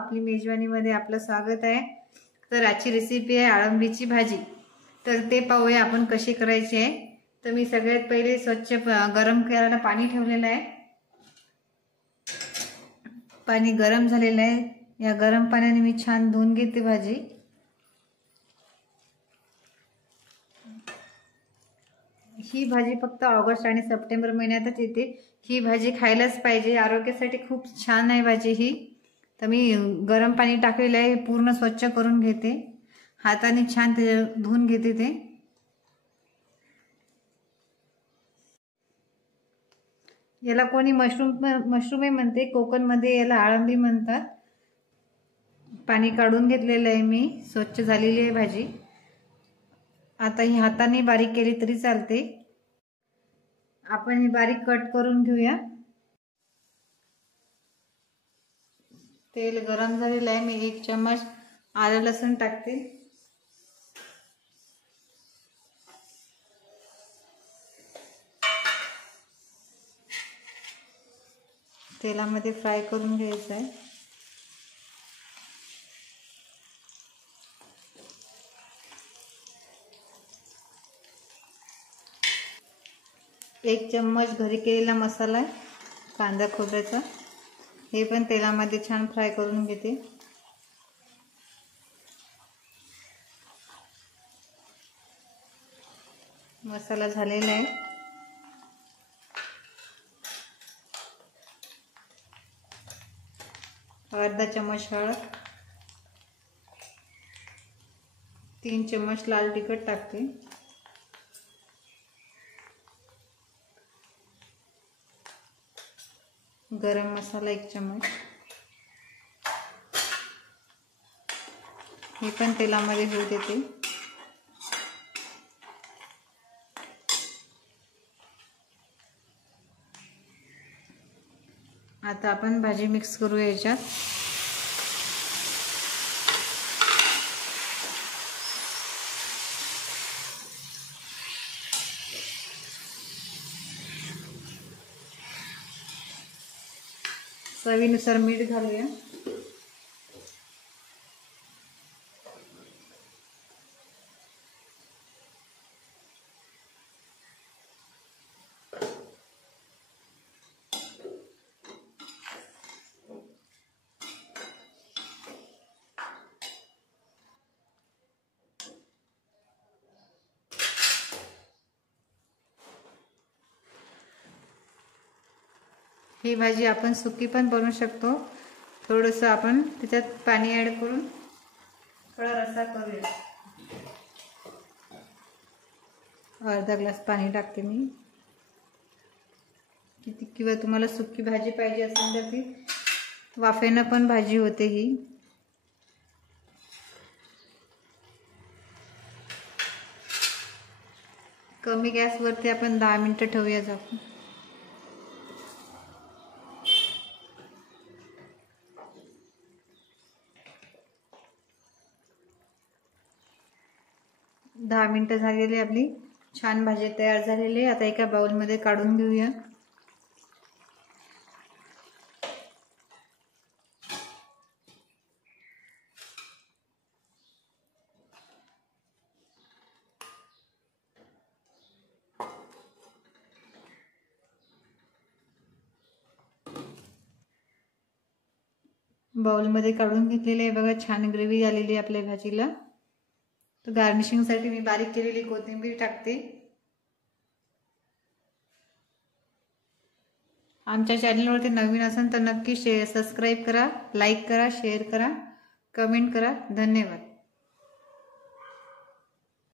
आपली मेजवानीमध्ये आपलं स्वागत आहे। तर आजची रेसिपी आहे अळंबीची भाजी। तर ते पाहूया आपण कशी करायची आहे। तर मी सगळ्यात पहिले स्वच्छ गरम करायला पाणी ठेवलेलं आहे। पाणी गरम झालेलं आहे। या गरम पाण्याने मी छान धुवून घेते भाजी। ही भाजी फक्त ऑगस्ट आणि सप्टेंबर महिन्यातच येते। ही भाजी खायलाच पाहिजे, आरोग्यासाठी खूप छान आहे भाजी ही। तर मी गरम पाणी टाकलेलं आहे, पूर्ण स्वच्छ करून घेते, हाताने छान ते धुवून घेते। ते याला कोणी मशरूम म्हणते, कोकणमध्ये याला अळंबी म्हणतात। पाणी काढून घेतलेलं आहे मी, स्वच्छ झालेली आहे भाजी। आता ही हाताने बारीक केली तरी चालते। आपण ही बारीक कट करून घेऊया। तेल गरम झालेलं आहे, मी 1 चम्मच आलं लसूण टाकते। तेलामध्ये फ्राय करून घ्यायचं आहे। एक चम्मच घरी केलेला मसाला आहे कांदा खोबऱ्याचा, हे पण तेलामध्ये छान फ्राय करून घेते। मसाला झालेला आहे। अर्धा चम्मच हळद, 3 चम्मच लाल तिखट टाकते। गरम मसाला 1 चम्मच, हे पण तेलामध्ये होऊ देते। आता आपण भाजी मिक्स करूया याच्यात। चवीनुसार मीठ घालूया। ही भाजी आपण सुकी पण बनवू शकतो। थोडंसं आपण त्याच्यात पाणी ॲड करून थोडा रस्सा करूया। अर्धा ग्लास पाणी टाकते मी। किंवा तुम्हाला सुकी भाजी पाहिजे असेल तर ती वाफेनं पण भाजी होते ही। कमी गॅसवरती आपण 10 मिनिटं ठेवूया झाकून। दहा मिनिटं झालेली आपली छान भाजी तयार झालेली आहे। आता एका बाउलमध्ये काढून घेऊया। बाउलमध्ये काढून घेतलेली आहे बघा, छान ग्रेव्ही आलेली आहे आपल्या भाजीला। तर गार्निशिंगसाठी मी बारीक केलेली कोथिंबीर टाकते। आमच्या चॅनलवरती नवीन असेल तर नक्की सबस्क्राईब करा, लाईक करा, शेअर करा, कमेंट करा। धन्यवाद।